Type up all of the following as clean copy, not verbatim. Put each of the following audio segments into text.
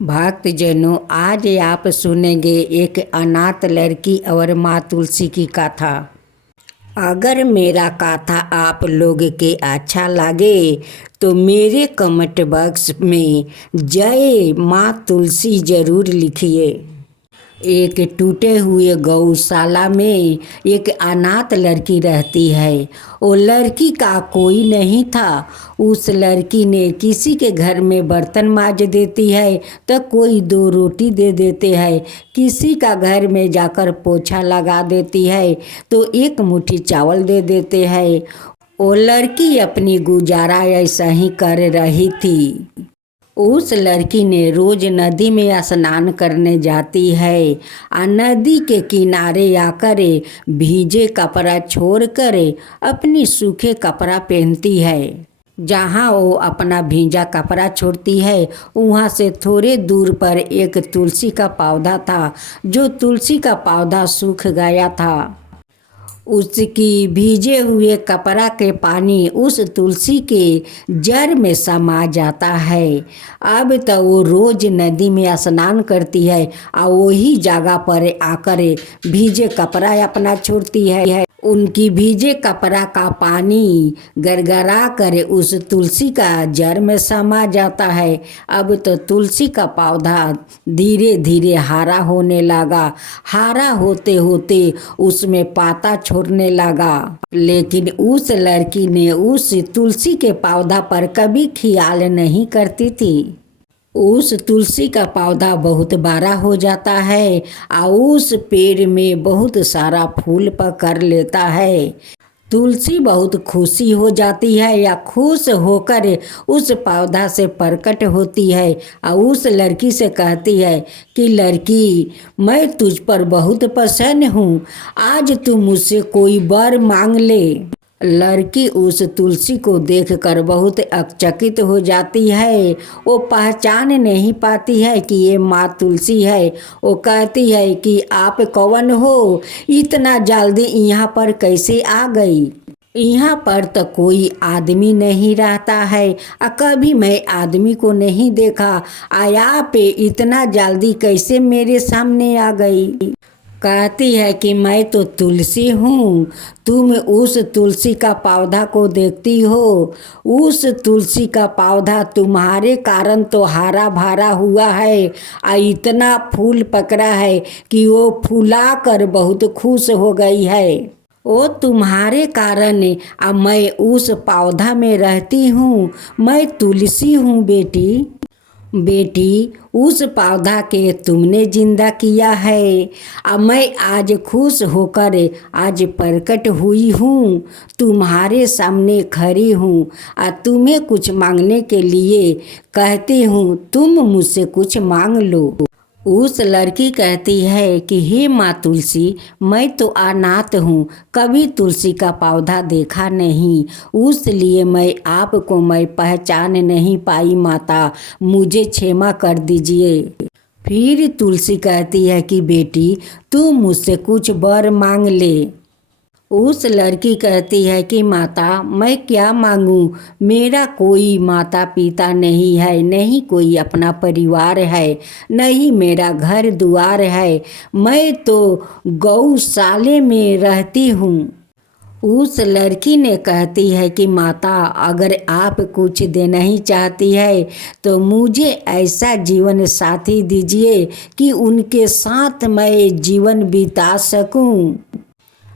भक्तजनों, आज आप सुनेंगे एक अनाथ लड़की और माँ तुलसी की कथा। अगर मेरा कथा आप लोग के अच्छा लगे तो मेरे कमेंट बॉक्स में जय माँ तुलसी जरूर लिखिए। एक टूटे हुए गौशाला में एक अनाथ लड़की रहती है। वो लड़की का कोई नहीं था। उस लड़की ने किसी के घर में बर्तन मांज देती है तो कोई दो रोटी दे देते हैं, किसी का घर में जाकर पोछा लगा देती है तो एक मुट्ठी चावल दे देते हैं। वो लड़की अपनी गुजारा ऐसा ही कर रही थी। उस लड़की ने रोज नदी में स्नान करने जाती है और नदी के किनारे आकर भीजे कपड़ा छोड़कर अपनी सूखे कपड़ा पहनती है। जहाँ वो अपना भीजा कपड़ा छोड़ती है वहाँ से थोड़े दूर पर एक तुलसी का पौधा था। जो तुलसी का पौधा सूख गया था, उसकी भीजे हुए कपड़ा के पानी उस तुलसी के जड़ में समा जाता है। अब तो वो रोज नदी में स्नान करती है और वही जगह पर आकर भीजे कपड़ा अपना छोड़ती है। उनकी भीजे कपड़ा का पानी गरगरा कर उस तुलसी का जड़ में समा जाता है। अब तो तुलसी का पौधा धीरे धीरे हरा होने लगा। हरा होते होते उसमें पाता छोड़ने लगा। लेकिन उस लड़की ने उस तुलसी के पौधा पर कभी ख्याल नहीं करती थी। उस तुलसी का पौधा बहुत बड़ा हो जाता है और उस पेड़ में बहुत सारा फूल पकड़ लेता है। तुलसी बहुत खुशी हो जाती है या खुश होकर उस पौधा से प्रकट होती है और उस लड़की से कहती है कि लड़की, मैं तुझ पर बहुत प्रसन्न हूँ, आज तू मुझसे कोई वर मांग ले। लड़की उस तुलसी को देखकर बहुत अचकित हो जाती है। वो पहचान नहीं पाती है कि ये माँ तुलसी है। वो कहती है कि आप कौन हो, इतना जल्दी यहाँ पर कैसे आ गई? यहाँ पर तो कोई आदमी नहीं रहता है और कभी मैं आदमी को नहीं देखा। आया पे इतना जल्दी कैसे मेरे सामने आ गई? कहती है कि मैं तो तुलसी हूँ। तुम उस तुलसी का पौधा को देखती हो, उस तुलसी का पौधा तुम्हारे कारण तो हरा भरा हुआ है और इतना फूल पकड़ा है कि वो फूला कर बहुत खुश हो गई है। वो तुम्हारे कारण अब मैं उस पौधा में रहती हूँ। मैं तुलसी हूँ बेटी, उस पौधा के तुमने जिंदा किया है। अब मैं आज खुश होकर आज प्रकट हुई हूँ, तुम्हारे सामने खड़ी हूँ और तुम्हें कुछ मांगने के लिए कहती हूँ, तुम मुझसे कुछ मांग लो। उस लड़की कहती है कि हे माँ तुलसी, मैं तो अनाथ हूँ, कभी तुलसी का पौधा देखा नहीं, उसलिए मैं पहचान नहीं पाई माता, मुझे क्षमा कर दीजिए। फिर तुलसी कहती है कि बेटी, तू मुझसे कुछ वर मांग ले। उस लड़की कहती है कि माता, मैं क्या मांगूं? मेरा कोई माता पिता नहीं है, नहीं कोई अपना परिवार है, नहीं मेरा घर द्वार है, मैं तो गौशाले में रहती हूँ। उस लड़की ने कहती है कि माता, अगर आप कुछ देना ही चाहती है तो मुझे ऐसा जीवन साथी दीजिए कि उनके साथ मैं जीवन बिता सकूं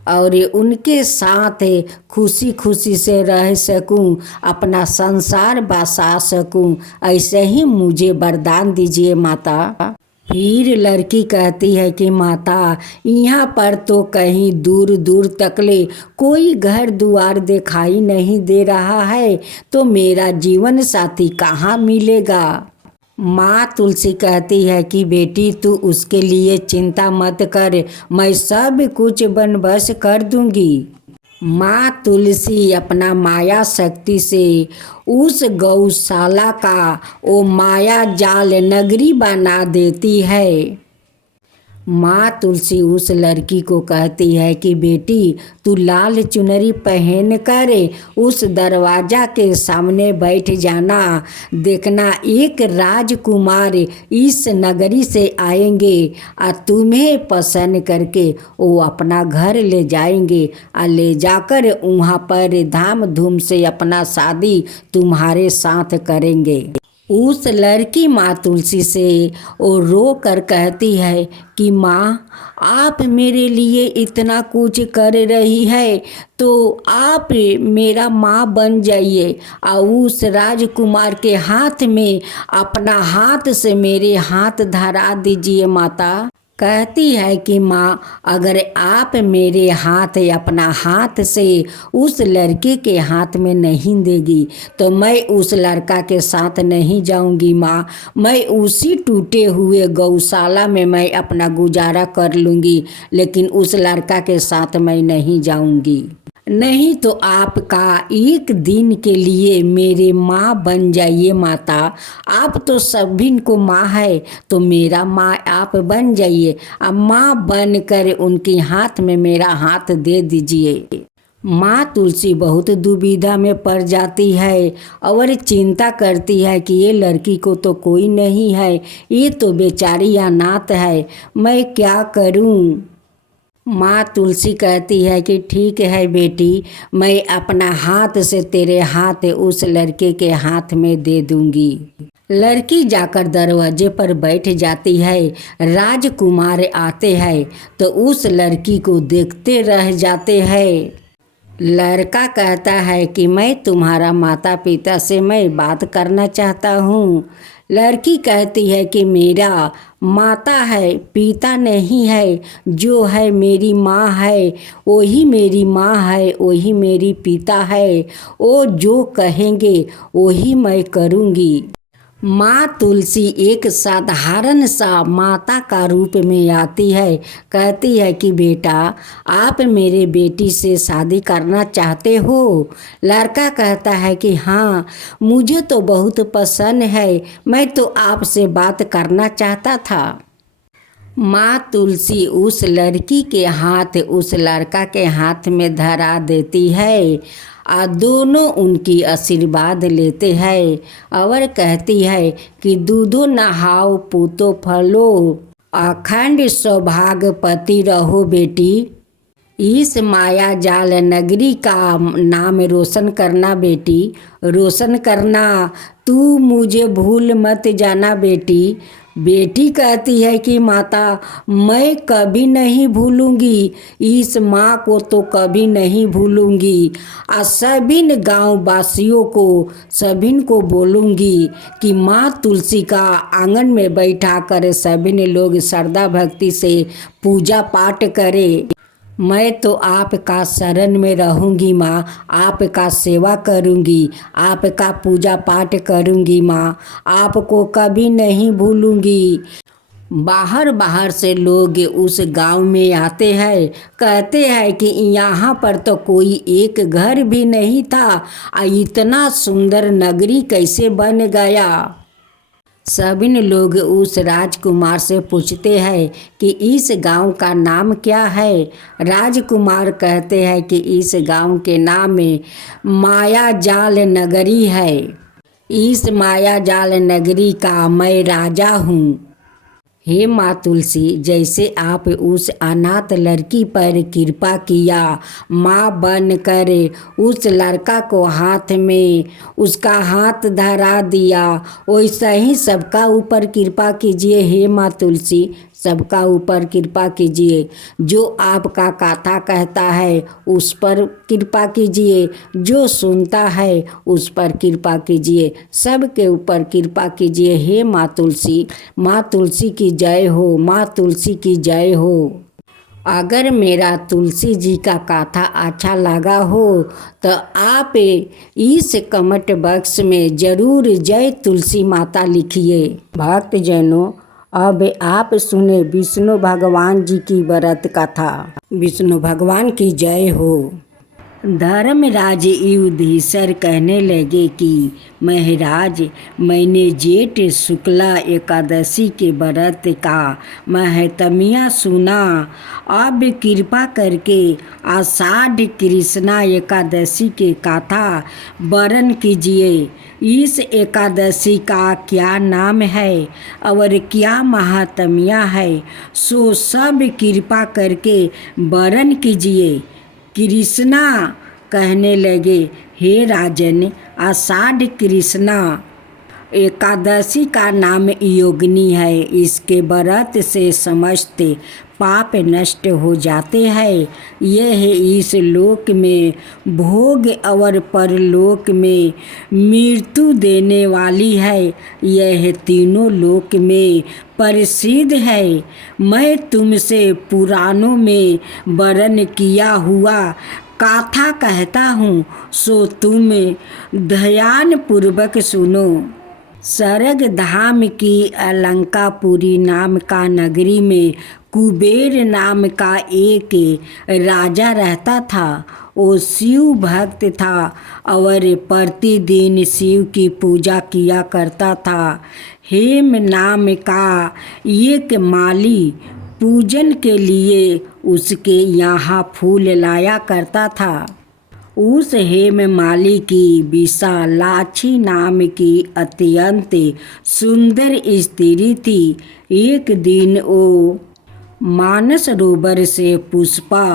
और उनके साथ खुशी खुशी से रह सकूं, अपना संसार बसा सकूं। ऐसे ही मुझे वरदान दीजिए माता। फिर लड़की कहती है कि माता, यहाँ पर तो कहीं दूर दूर तकले कोई घर द्वार दिखाई नहीं दे रहा है, तो मेरा जीवन साथी कहाँ मिलेगा? माँ तुलसी कहती है कि बेटी, तू उसके लिए चिंता मत कर, मैं सब कुछ बंदोबस्त कर दूंगी। माँ तुलसी अपना माया शक्ति से उस गौशाला का वो माया जाल नगरी बना देती है। माँ तुलसी उस लड़की को कहती है कि बेटी तू लाल चुनरी पहन कर उस दरवाजा के सामने बैठ जाना। देखना एक राजकुमार इस नगरी से आएंगे और तुम्हें पसंद करके वो अपना घर ले जाएंगे और ले जाकर वहाँ पर धाम धूम से अपना शादी तुम्हारे साथ करेंगे। उस लड़की माँ तुलसी से वो रो कर कहती है कि माँ आप मेरे लिए इतना कुछ कर रही है तो आप मेरा माँ बन जाइए और उस राजकुमार के हाथ में अपना हाथ से मेरे हाथ धरा दीजिए। माता कहती है कि माँ अगर आप मेरे हाथ अपना हाथ से उस लड़के के हाथ में नहीं देगी तो मैं उस लड़का के साथ नहीं जाऊंगी। माँ मैं उसी टूटे हुए गौशाला में मैं अपना गुजारा कर लूँगी, लेकिन उस लड़का के साथ मैं नहीं जाऊंगी। नहीं तो आपका एक दिन के लिए मेरे माँ बन जाइए। माता आप तो सभी को माँ है तो मेरा माँ आप बन जाइए। अब माँ बन कर उनके हाथ में मेरा हाथ दे दीजिए। माँ तुलसी बहुत दुविधा में पड़ जाती है और चिंता करती है कि ये लड़की को तो कोई नहीं है, ये तो बेचारी अनाथ है, मैं क्या करूँ। माँ तुलसी कहती है कि ठीक है बेटी, मैं अपना हाथ से तेरे हाथ उस लड़के के हाथ में दे दूंगी। लड़की जाकर दरवाजे पर बैठ जाती है। राजकुमार आते हैं तो उस लड़की को देखते रह जाते हैं। लड़का कहता है कि मैं तुम्हारा माता पिता से मैं बात करना चाहता हूँ। लड़की कहती है कि मेरा माता है पिता नहीं है, जो है मेरी माँ है वही मेरी माँ है, वही मेरी पिता है, वो जो कहेंगे वही मैं करूँगी। माँ तुलसी एक साधारण सा माता का रूप में आती है। कहती है कि बेटा आप मेरे बेटी से शादी करना चाहते हो। लड़का कहता है कि हाँ मुझे तो बहुत पसंद है, मैं तो आपसे बात करना चाहता था। माँ तुलसी उस लड़की के हाथ उस लड़का के हाथ में धरा देती है और दोनों उनकी आशीर्वाद लेते हैं और कहती है कि दूधो नहाओ पूतो फलो, अखंड सौभाग्यवती रहो बेटी। इस माया जाल नगरी का नाम रोशन करना बेटी, रोशन करना, तू मुझे भूल मत जाना बेटी। बेटी कहती है कि माता मैं कभी नहीं भूलूंगी, इस माँ को तो कभी नहीं भूलूंगी और सभी गाँव वासियों को सभी को बोलूंगी कि माँ तुलसी का आंगन में बैठा कर सभी लोग श्रद्धा भक्ति से पूजा पाठ करें। मैं तो आपका शरण में रहूँगी माँ, आपका सेवा करूँगी, आपका पूजा पाठ करूँगी माँ, आपको कभी नहीं भूलूँगी। बाहर बाहर से लोग उस गांव में आते हैं, कहते हैं कि यहाँ पर तो कोई एक घर भी नहीं था और इतना सुंदर नगरी कैसे बन गया। सभी लोग उस राजकुमार से पूछते हैं कि इस गांव का नाम क्या है। राजकुमार कहते हैं कि इस गांव के नाम में माया जाल नगरी है। इस माया जाल नगरी का मैं राजा हूँ। हे माँ तुलसी, जैसे आप उस अनाथ लड़की पर कृपा किया, माँ बन कर उस लड़का को हाथ में उसका हाथ धरा दिया, वैसा ही सबका ऊपर कृपा कीजिए। हे माँ तुलसी, सबका ऊपर कृपा कीजिए। जो आपका कथा कहता है उस पर कृपा कीजिए, जो सुनता है उस पर कृपा कीजिए, सबके ऊपर कृपा कीजिए। हे माँ तुलसी की जय हो, माँ तुलसी की जय हो। अगर मेरा तुलसी जी का कथा अच्छा लगा हो तो आप इस कमेंट बॉक्स में ज़रूर जय तुलसी माता लिखिए। भक्त जनों, अब आप सुने विष्णु भगवान जी की व्रत कथा। विष्णु भगवान की जय हो। धर्मराज युधिष्ठिर कहने लगे कि महाराज, मैंने जेठ शुक्ला एकादशी के व्रत का महत्म्य सुना। अब कृपा करके आषाढ़ कृष्णा एकादशी के कथा वर्णन कीजिए। इस एकादशी का क्या नाम है और क्या महात्म्य है, सो सब कृपा करके वर्णन कीजिए। कृष्णा कहने लगे, हे राजन, आषाढ़ कृष्णा एकादशी का नाम योगिनी है। इसके व्रत से समस्त पाप नष्ट हो जाते हैं। यह इस लोक में भोग और परलोक में मृत्यु देने वाली है। यह तीनों लोक में प्रसिद्ध है। मैं तुमसे पुराणों में वर्णन किया हुआ कथा कहता हूँ, सो तुम ध्यान पूर्वक सुनो। स्वर्ग धाम की अलंकापुरी नाम का नगरी में कुबेर नाम का एक राजा रहता था। वो शिव भक्त था और प्रतिदिन शिव की पूजा किया करता था। हेम नाम का एक माली पूजन के लिए उसके यहाँ फूल लाया करता था। उस हेममाली की विशालाक्षी नाम की अत्यंत सुंदर स्त्री थी। एक दिन वो मानसरोवर से पुष्पा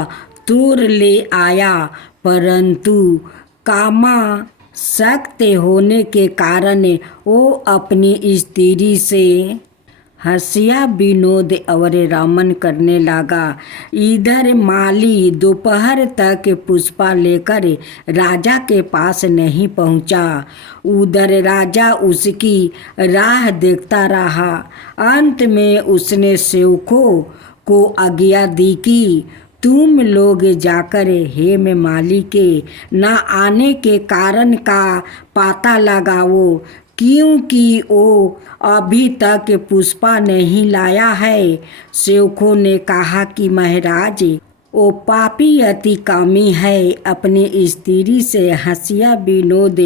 तोड़ ले आया, परंतु कामासक्त होने के कारण वो अपनी स्त्री से हंसिया विनोद और रमन करने लगा। इधर माली दोपहर तक पुष्पा लेकर राजा के पास नहीं पहुंचा। उधर राजा उसकी राह देखता रहा। अंत में उसने सेवकों को आज्ञा दी कि तुम लोग जाकर हेममाली के न आने के कारण का पता लगाओ, क्योंकि वो अभी तक पुष्पा नहीं लाया है। सेवकों ने कहा कि महाराज, वो पापी अति कामी है, अपनी स्त्री से हंसिया विनोद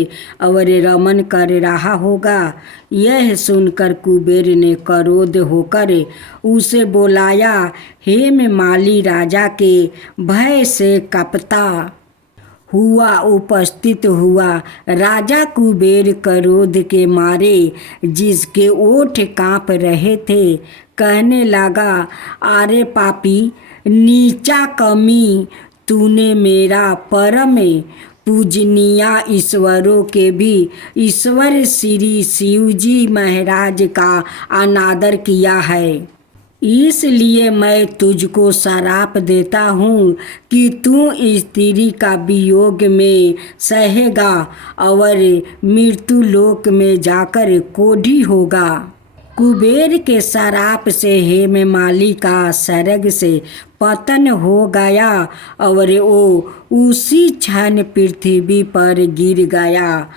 और रमन कर रहा होगा। यह सुनकर कुबेर ने क्रोध होकर उसे बुलाया। हेममाली राजा के भय से कपता हुआ उपस्थित हुआ। राजा कुबेर क्रोध के मारे जिसके ओठ कांप रहे थे, कहने लगा, अरे पापी नीचा कमी, तूने मेरा परम पूजनीय ईश्वरों के भी ईश्वर श्री शिवजी महाराज का अनादर किया है। इसलिए मैं तुझको श्राप देता हूँ कि तू स्त्री का वियोग में सहेगा और मृत्यु लोक में जाकर कोढ़ी होगा। कुबेर के श्राप से हेममाली का स्वर्ग से पतन हो गया और वो उसी क्षण पृथ्वी पर गिर गया।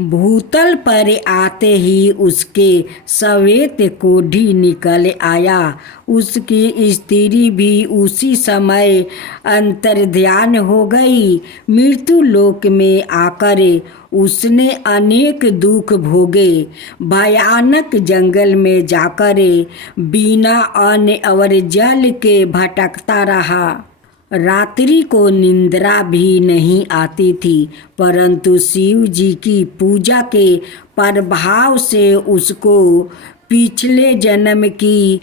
भूतल पर आते ही उसके श्वेत कोढ़ी निकल आया। उसकी स्त्री भी उसी समय अंतर्ध्यान हो गई। मृत्यु लोक में आकर उसने अनेक दुख भोगे। भयानक जंगल में जाकर बिना अन्न और जल के भटकता रहा। रात्रि को निंद्रा भी नहीं आती थी, परंतु शिव जी की पूजा के प्रभाव से उसको पिछले जन्म की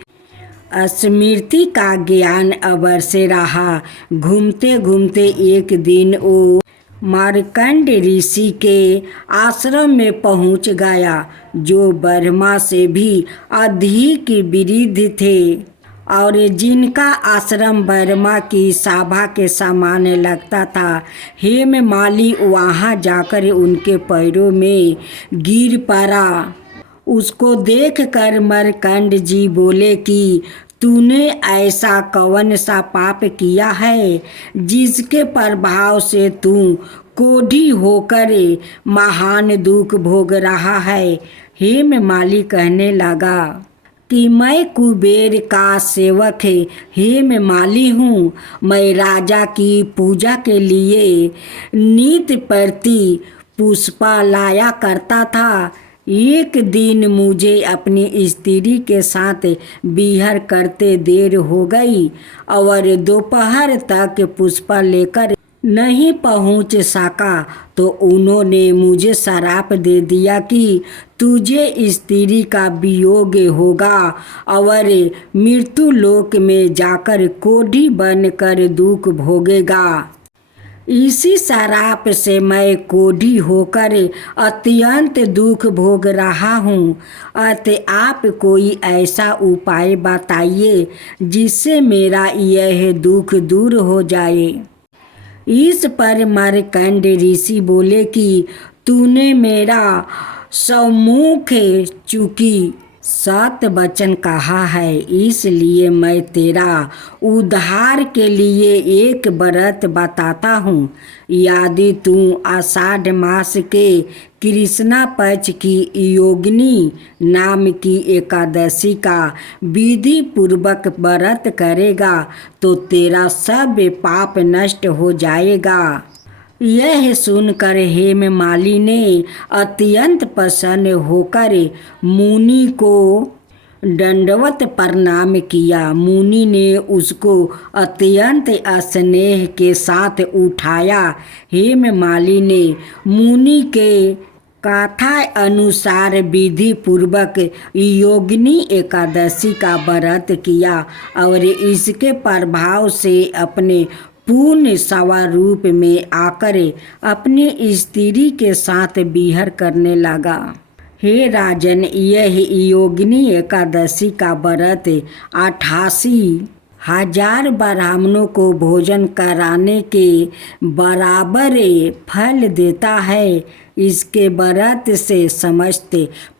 स्मृति का ज्ञान अवश्य रहा। घूमते घूमते एक दिन वो मार्कंड ऋषि के आश्रम में पहुंच गया, जो ब्रह्मा से भी अधिक वृद्ध थे और जिनका आश्रम ब्रह्मा की सभा के समान लगता था। हेममाली वहाँ जाकर उनके पैरों में गिर पड़ा। उसको देखकर मार्कंड जी बोले कि तूने ऐसा कौन सा पाप किया है जिसके प्रभाव से तू कोढ़ी होकर महान दुख भोग रहा है। हेममाली कहने लगा, कि मैं कुबेर का सेवक हेममाली हूँ। मैं राजा की पूजा के लिए नित प्रति पुष्पा लाया करता था। एक दिन मुझे अपनी स्त्री के साथ विहार करते देर हो गई और दोपहर तक पुष्पा लेकर नहीं पहुंच सका तो उन्होंने मुझे श्राप दे दिया कि तुझे स्त्री का वियोग होगा और मृत्यु लोक में जाकर कोढ़ी बनकर दुख भोगेगा। इसी श्राप से मैं कोढ़ी होकर अत्यंत दुख भोग रहा हूँ। अतः आप कोई ऐसा उपाय बताइए जिससे मेरा यह दुख दूर हो जाए। इस पर मार्कंड ऋषि बोले कि तूने मेरा सम्मुख चूंकि सत वचन कहा है, इसलिए मैं तेरा उद्धार के लिए एक व्रत बताता हूँ। यदि तू आषाढ़ मास के कृष्णा पक्ष की योगिनी नाम की एकादशी का विधि पूर्वक व्रत करेगा तो तेरा सब पाप नष्ट हो जाएगा। यह सुनकर हेममाली ने अत्यंत प्रसन्न होकर मुनि को दंडवत प्रणाम किया। मुनि ने उसको अत्यंत स्नेह के साथ उठाया। हेममाली ने मुनि के कथा अनुसार विधि पूर्वक योगिनी एकादशी का व्रत किया और इसके प्रभाव से अपने पूर्ण स्वरूप में आकर अपनी स्त्री के साथ विहार करने लगा। हे राजन, यह योगिनी एकादशी का व्रत 88,000 ब्राह्मणों को भोजन कराने के बराबर फल देता है। इसके व्रत से समस्त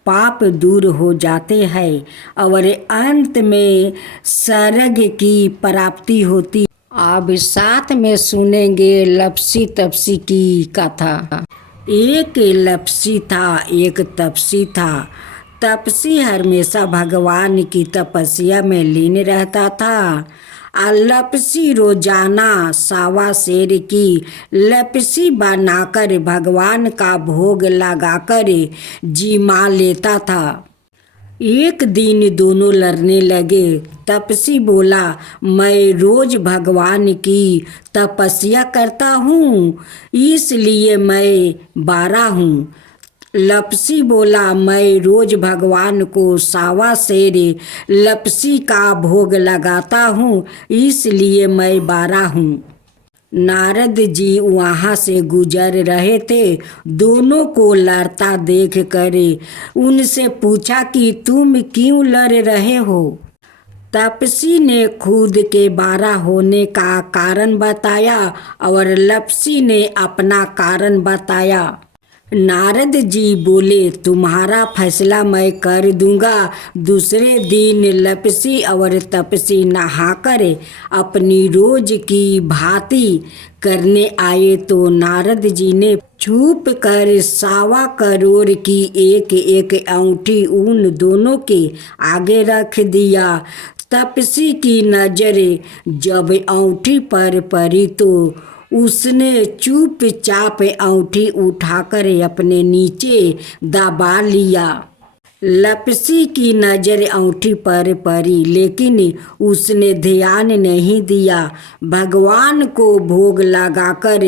पाप दूर हो जाते हैं और अंत में स्वर्ग की प्राप्ति होती। अब साथ में सुनेंगे लपसी तपसी की कथा। एक लपसी था, एक तपसी था। तपसी हमेशा भगवान की तपस्या में लीन रहता था। लपसी रोजाना 1.25 सेर की लपसी बनाकर भगवान का भोग लगाकर जिमा लेता था। एक दिन दोनों लड़ने लगे। तपसी बोला, मैं रोज भगवान की तपस्या करता हूँ, इसलिए मैं 12 हूँ। लपसी बोला, मैं रोज भगवान को 1.25 सेर लपसी का भोग लगाता हूँ, इसलिए मैं 12 हूँ। नारद जी वहाँ से गुजर रहे थे। दोनों को लड़ता देख कर उनसे पूछा कि तुम क्यों लड़ रहे हो। तपसी ने खुद के 12 होने का कारण बताया और लपसी ने अपना कारण बताया। नारद जी बोले, तुम्हारा फैसला मैं कर दूंगा। दूसरे दिन लपसी और तपसी नहाकर अपनी रोज की भांति करने आए तो नारद जी ने छुप कर 1.25 करोड़ की एक एक अंगूठी उन दोनों के आगे रख दिया। तपसी की नजर जब अंगूठी पर पड़ी तो उसने चुपचाप अंगूठी उठाकर अपने नीचे दबा लिया। लपसी की नज़र अंगूठी पर पड़ी लेकिन उसने ध्यान नहीं दिया। भगवान को भोग लगाकर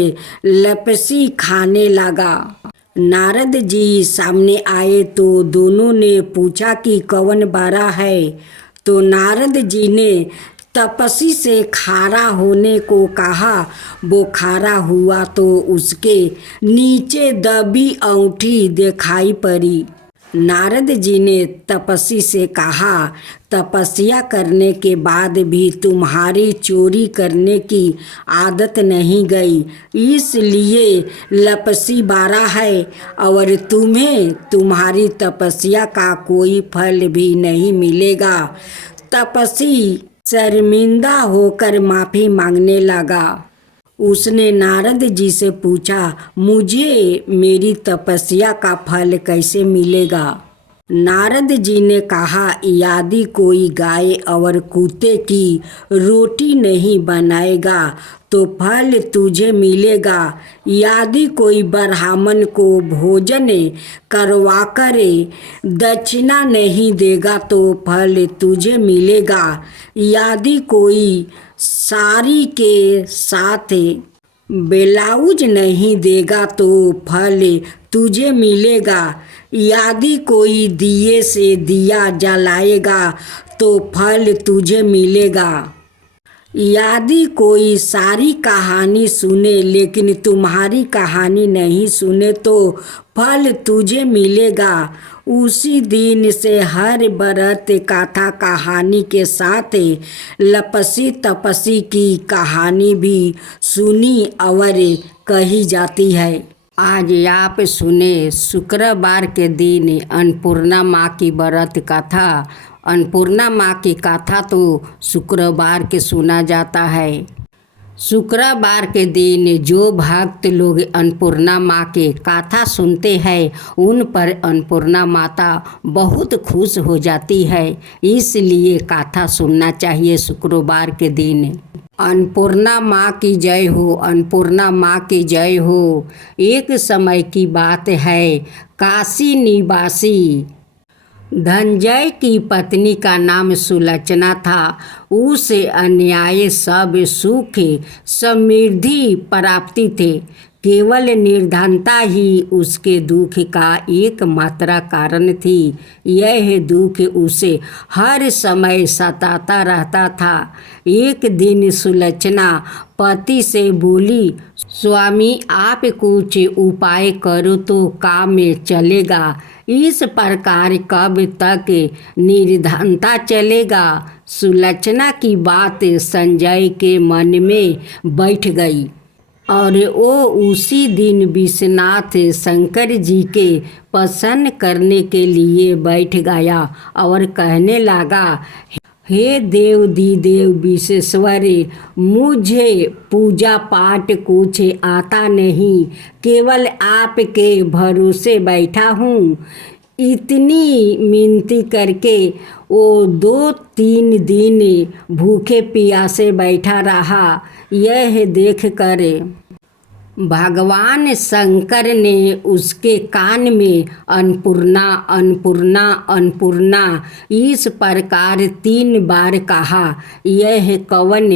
लपसी खाने लगा। नारद जी सामने आए तो दोनों ने पूछा कि कौन बड़ा है। तो नारद जी ने तपसी से खारा होने को कहा। वो खारा हुआ तो उसके नीचे दबी अंगूठी दिखाई पड़ी। नारद जी ने तपसी से कहा, तपस्या करने के बाद भी तुम्हारी चोरी करने की आदत नहीं गई, इसलिए लपसी 12 है और तुम्हें तुम्हारी तपस्या का कोई फल भी नहीं मिलेगा। तपसी शर्मिंदा होकर माफ़ी मांगने लगा। उसने नारद जी से पूछा, मुझे मेरी तपस्या का फल कैसे मिलेगा। नारद जी ने कहा, यदि कोई गाय और कुत्ते की रोटी नहीं बनाएगा तो फल तुझे मिलेगा। यदि कोई ब्राह्मण को भोजन करवाकर दक्षिणा नहीं देगा तो फल तुझे मिलेगा। यदि कोई साड़ी के साथ ब्लाउज नहीं देगा तो फल तुझे मिलेगा। यदि कोई दिए से दिया जलाएगा तो फल तुझे मिलेगा। यदि कोई सारी कहानी सुने लेकिन तुम्हारी कहानी नहीं सुने तो फल तुझे मिलेगा। उसी दिन से हर बरत कथा कहानी के साथ लपसी तपसी की कहानी भी सुनी और कही जाती है। आज आप सुने शुक्रवार के दिन अन्नपूर्णा माँ की व्रत कथा। अन्नपूर्णा माँ की कथा तो शुक्रवार के सुना जाता है। शुक्रवार के दिन जो भक्त लोग अन्नपूर्णा माँ के कथा सुनते हैं उन पर अन्नपूर्णा माता बहुत खुश हो जाती है, इसलिए कथा सुनना चाहिए शुक्रवार के दिन। अन्नपूर्णा माँ की जय हो, अन्नपूर्णा माँ की जय हो। एक समय की बात है, काशी निवासी धनंजय की पत्नी का नाम सुलोचना था। उसे अन्याय सब सुख समृद्धि प्राप्ति थे। केवल निर्धनता ही उसके दुख का एकमात्र कारण थी। यह दुख उसे हर समय सताता रहता था। एक दिन सुलोचना पति से बोली, स्वामी आप कुछ उपाय करो तो काम में चलेगा। इस प्रकार कब तक निर्धनता चलेगा। सुलोचना की बात संजय के मन में बैठ गई और वो उसी दिन विश्वनाथ शंकर जी के प्रसन्न करने के लिए बैठ गया और कहने लगा, हे देव देव विश्वेश्वर, मुझे पूजा पाठ कुछ आता नहीं, केवल आपके भरोसे बैठा हूँ। इतनी मिनती करके वो 2-3 दिन भूखे प्यासे बैठा रहा। यह देखकर भगवान शंकर ने उसके कान में अन्नपूर्णा अन्नपूर्णा अन्नपूर्णा इस प्रकार 3 बार कहा। यह कौन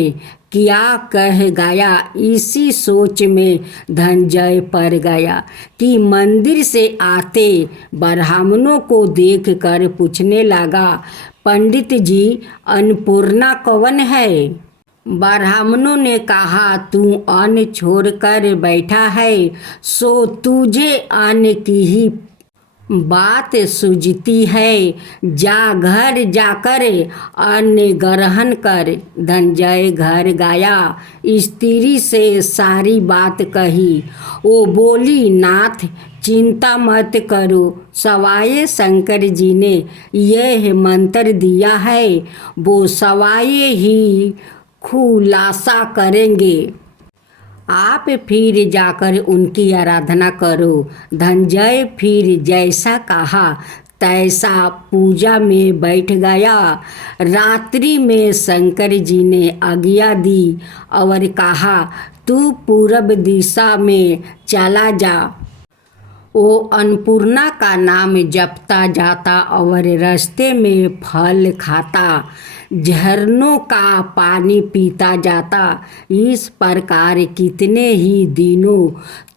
क्या कह गया, इसी सोच में धनंजय पड़ गया कि मंदिर से आते ब्राह्मणों को देखकर पूछने लगा, पंडित जी अन्नपूर्णा कौन है। ब्राह्मणों ने कहा, तू अन्न छोड़कर बैठा है सो तुझे अन्न की ही बात सूझती है। जा घर जाकर अन्न ग्रहण कर। धनंजय घर गया, स्त्री से सारी बात कही। वो बोली, नाथ चिंता मत करो, सवाये शंकर जी ने यह मंत्र दिया है, वो सवाये ही खुलासा करेंगे। आप फिर जाकर उनकी आराधना करो। धनंजय फिर जैसा कहा तैसा पूजा में बैठ गया। रात्रि में शंकर जी ने आज्ञा दी और कहा, तू पूर्व दिशा में चला जा। वो अन्नपूर्णा का नाम जपता जाता और रास्ते में फल खाता, झरनों का पानी पीता जाता। इस प्रकार कितने ही दिनों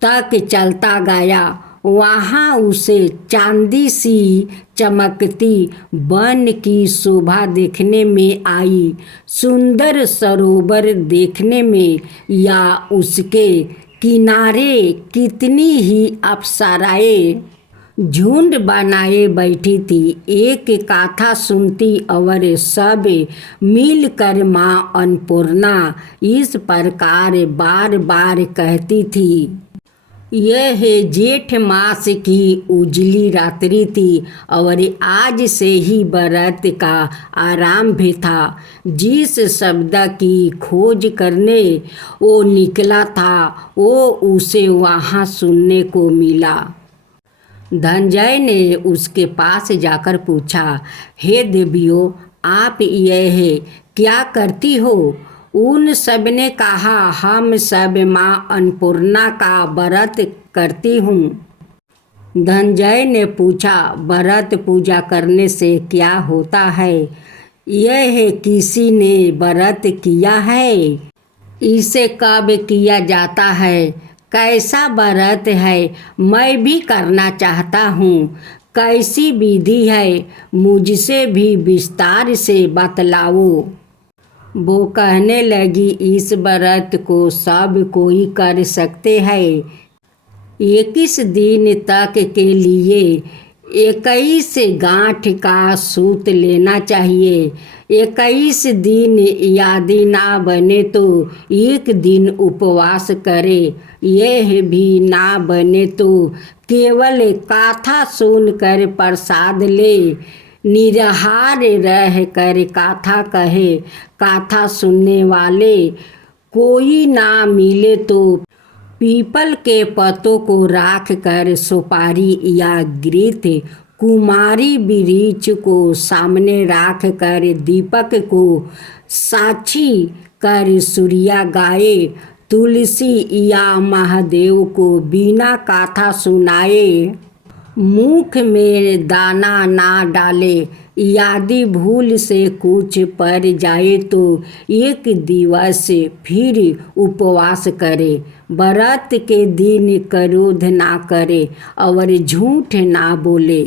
तक चलता गया। वहाँ उसे चांदी सी चमकती वन की शोभा देखने में आई। सुंदर सरोवर देखने में या उसके किनारे कितनी ही अप्सराएं झुंड बनाए बैठी थी। एक कथा सुनती और सब मिलकर माँ अन्नपूर्णा इस प्रकार बार बार कहती थी। यह जेठ मास की उजली रात्रि थी और आज से ही व्रत का आरंभ था। जिस शब्द की खोज करने वो निकला था वो उसे वहाँ सुनने को मिला। धनंजय ने उसके पास जाकर पूछा, हे देवियों, आप यह क्या करती हो? उन सब ने कहा, हम सब माँ अन्नपूर्णा का व्रत करती हूँ। धनंजय ने पूछा, व्रत पूजा करने से क्या होता है? यह किसी ने व्रत किया है? इसे कब किया जाता है? कैसा व्रत है? मैं भी करना चाहता हूँ। कैसी विधि है? मुझसे भी विस्तार से बतलाओ। वो कहने लगी, इस व्रत को सब कोई कर सकते हैं। 21 दिन तक के लिए 21 गांठ का सूत लेना चाहिए। 21 दिन यदि ना बने तो 1 दिन उपवास करे। यह भी ना बने तो केवल कथा सुनकर प्रसाद ले। निराहार रह कर कथा कहे। कथा सुनने वाले कोई ना मिले तो पीपल के पत्तों को राख कर सुपारी या घृत कुमारी वृक्ष को सामने राख कर दीपक को साक्षी कर सूर्या गाए, तुलसी या महादेव को बिना कथा सुनाए, मुख में दाना ना डाले। यदि भूल से कुछ पड़ जाए तो 1 दिवस फिर उपवास करे। व्रत के दिन क्रोध ना करे और झूठ ना बोले।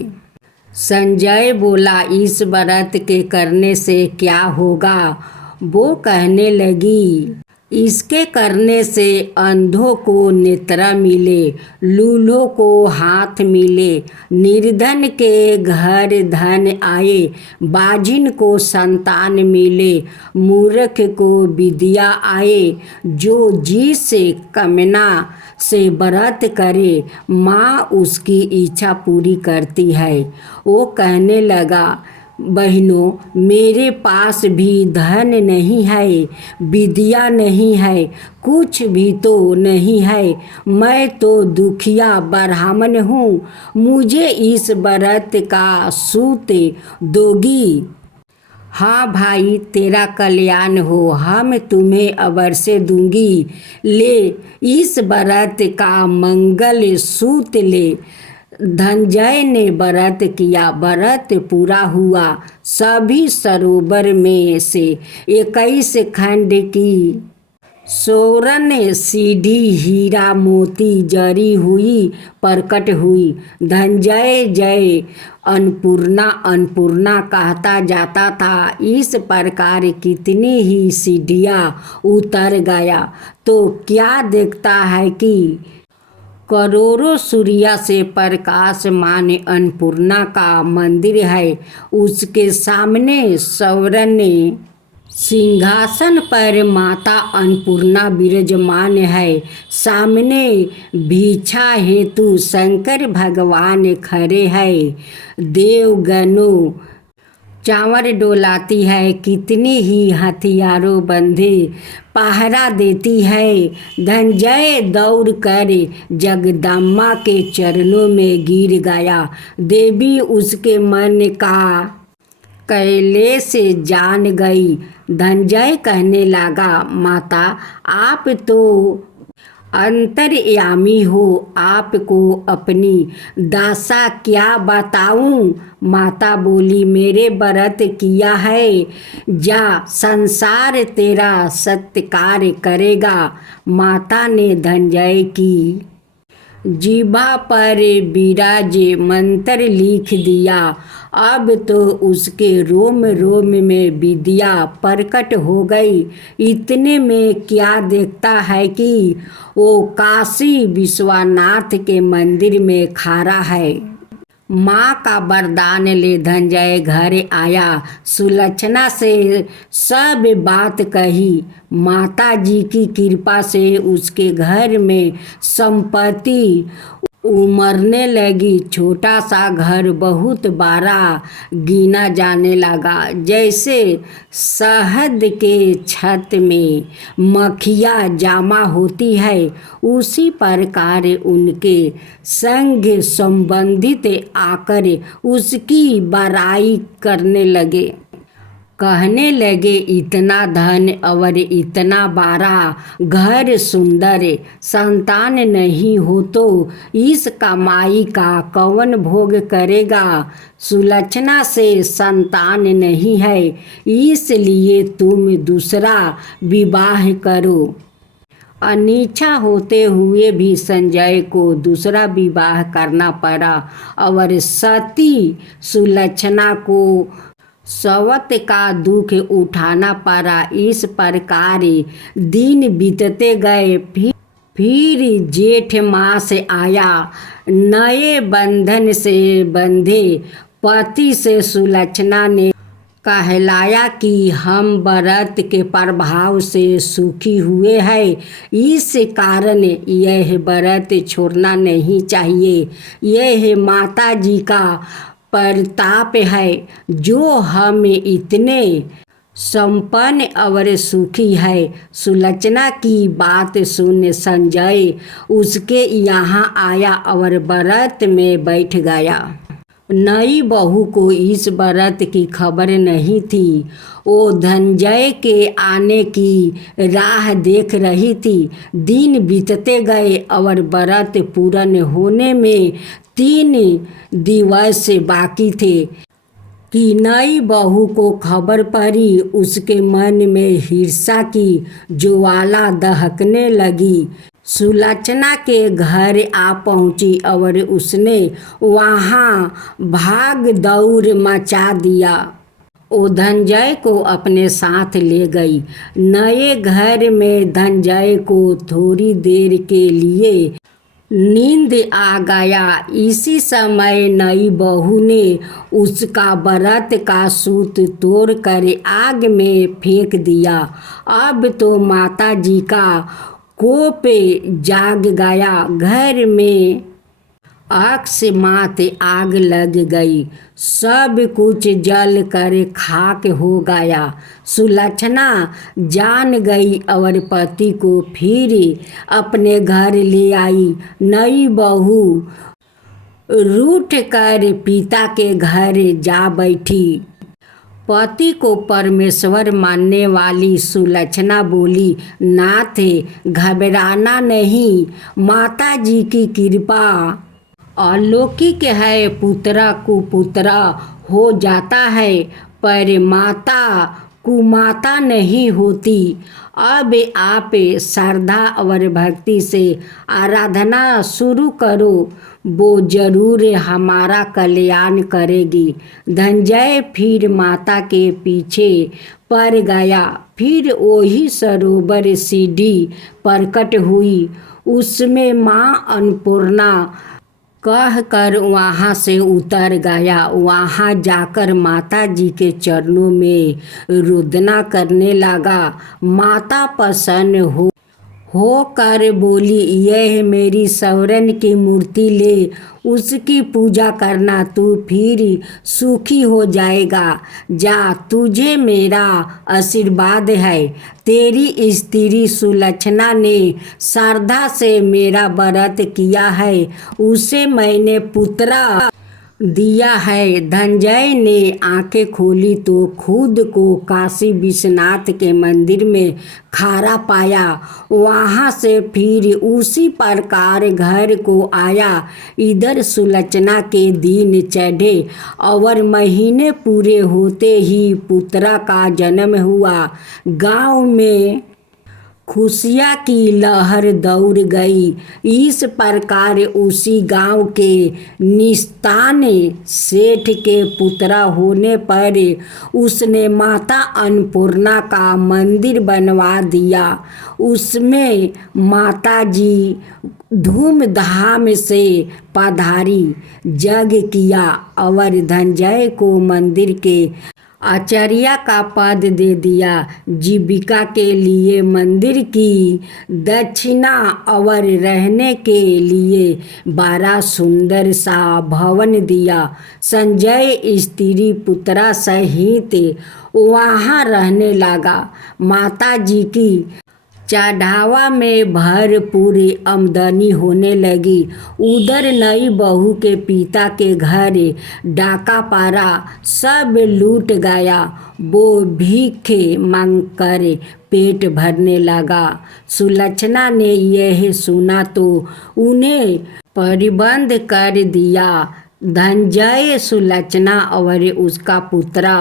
संजय बोला, इस व्रत के करने से क्या होगा? वो कहने लगी, इसके करने से अंधों को नेत्र मिले, लूलों को हाथ मिले, निर्धन के घर धन आए, बाजिन को संतान मिले, मूर्ख को विद्या आए। जो जिस कामना से व्रत करे माँ उसकी इच्छा पूरी करती है। वो कहने लगा, बहनों, मेरे पास भी धन नहीं है, विद्या नहीं है, कुछ भी तो नहीं है। मैं तो दुखिया ब्राह्मण हूँ। मुझे इस व्रत का सूत दोगी? हाँ भाई, तेरा कल्याण हो, हम तुम्हें अवश्य दूंगी। ले, इस व्रत का मंगल सूत ले। धनंजय ने व्रत किया। व्रत पूरा हुआ। सभी सरोवर में से 21 खंड की स्वर्ण सीढ़ी हीरा मोती जरी हुई प्रकट हुई। धनंजय जय अन्नपूर्णा अन्नपूर्णा कहता जाता था। इस प्रकार कितनी ही सीढ़ियाँ उतर गया तो क्या देखता है कि करोड़ों सूर्य से प्रकाशमान अन्नपूर्णा का मंदिर है। उसके सामने स्वर्ण सिंहासन पर माता अन्नपूर्णा विराजमान है। सामने भिक्षा हेतु शंकर भगवान खड़े हैं। देवगणों चावर डोलाती है। कितनी ही हथियारों बंधे पहरा देती है। धनंजय दौड़ कर जगदम्बा के चरणों में गिर गया। देवी उसके मन का कैले से जान गई। धनंजय कहने लगा, माता, आप तो अंतर्यामी हो, आपको अपनी दशा क्या बताऊं? माता बोली, मेरे व्रत किया है, जा संसार तेरा सत्कार करेगा। माता ने धनंजय की जीभा पर विराज मंत्र लिख दिया। अब तो उसके रोम रोम में विद्या प्रकट हो गई। इतने में क्या देखता है कि वो काशी विश्वनाथ के मंदिर में खड़ा है। माँ का वरदान ले धनंजय घर आया। सुलक्षणा से सब बात कही। माता जी की कृपा से उसके घर में संपत्ति उमड़ने लगी। छोटा सा घर बहुत बड़ा गिना जाने लगा। जैसे शहद के छत में मक्खियाँ जमा होती है, उसी प्रकार उनके संग संबंधित आकर उसकी बड़ाई करने लगे। कहने लगे, इतना धन और इतना बड़ा घर, सुंदर संतान नहीं हो तो इस कमाई का कौन भोग करेगा। सुलक्षणा से संतान नहीं है, इसलिए तुम दूसरा विवाह करो। अनिच्छा होते हुए भी संजय को दूसरा विवाह करना पड़ा और सती सुलक्षणा को सवत का दुख उठाना पड़ा। इस प्रकार दिन बीतते गए। फिर जेठ मास आया। नए बंधन से बंधे पति से सुलक्षणा ने कहलाया कि हम व्रत के प्रभाव से सुखी हुए हैं, इस कारण यह व्रत छोड़ना नहीं चाहिए। यह माता जी का प्रताप है जो हम इतने संपन्न और सुखी है। सुलक्षणा की बात सुन संजय उसके यहाँ आया और व्रत में बैठ गया। नई बहू को इस व्रत की खबर नहीं थी। वो धनंजय के आने की राह देख रही थी। दिन बीतते गए और व्रत पूर्ण होने में 3 दिवस बाकी थे कि नई बहू को खबर पड़ी। उसके मन में ईर्ष्या की ज्वाला दहकने लगी। सुलक्षणा के घर आ पहुंची और उसने वहां भाग दौड़ मचा दिया। वो धनंजय को अपने साथ ले गई। नए घर में धनंजय को थोड़ी देर के लिए नींद आ गया। इसी समय नई बहू ने उसका व्रत का सूत तोड़कर आग में फेंक दिया। अब तो माता जी का कोप जाग गया। घर में अकस्मात आग लग गई। सब कुछ जल कर खाक हो गया। सुलक्षणा जान गई और पति को फिर अपने घर ले आई। नई बहू रूठ कर पिता के घर जा बैठी। पति को परमेश्वर मानने वाली सुलक्षणा बोली, नाथ घबराना नहीं, माता जी की कृपा अलौकिक है। पुत्र कुपुत्र हो जाता है पर माता कुमाता नहीं होती। अब आप श्रद्धा और भक्ति से आराधना शुरू करो, वो जरूर हमारा कल्याण करेगी। धनंजय फिर माता के पीछे पड़ गया। फिर वही सरोवर सीढ़ी प्रकट हुई। उसमें माँ अन्नपूर्णा कह कर वहाँ से उतर गया। वहाँ जाकर माता जी के चरणों में रुदना करने लगा। माता प्रसन्न होकर बोली, यह मेरी स्वर्ण की मूर्ति ले, उसकी पूजा करना, तू फिर सुखी हो जाएगा। जा, तुझे मेरा आशीर्वाद है। तेरी स्त्री सुलक्षणा ने श्रद्धा से मेरा व्रत किया है, उसे मैंने पुत्र दिया है। धनंजय ने आंखें खोली तो खुद को काशी विश्वनाथ के मंदिर में खड़ा पाया। वहाँ से फिर उसी प्रकार घर को आया। इधर सुलक्षणा के दिन चढ़े और महीने पूरे होते ही पुत्र का जन्म हुआ। गांव में खुशियाँ की लहर दौड़ गई। इस प्रकार उसी गांव के निस्तान सेठ के पुत्र होने पर उसने माता अन्नपूर्णा का मंदिर बनवा दिया। उसमें माता जी धूमधाम से पधारी, यज्ञ किया और धनंजय को मंदिर के आचार्य का पद दे दिया, जीविका के लिए मंदिर की दक्षिणा और रहने के लिए 12 सुंदर सा भवन दिया। संजय स्त्री पुत्रा सहित वहाँ रहने लगा। माता जी की चढ़ावा में भरपूर आमदनी होने लगी। उधर नई बहू के पिता के घर डाका पड़ा, सब लूट गया। वो भीख मांगकर पेट भरने लगा। सुलक्षणा ने यह सुना तो उन्हें परिबंध कर दिया। धनंजय, सुलक्षणा और उसका पुत्रा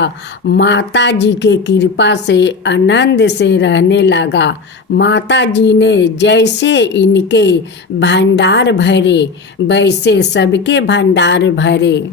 माता जी के कृपा से आनंद से रहने लगा। माता जी ने जैसे इनके भंडार भरे वैसे सबके भंडार भरे।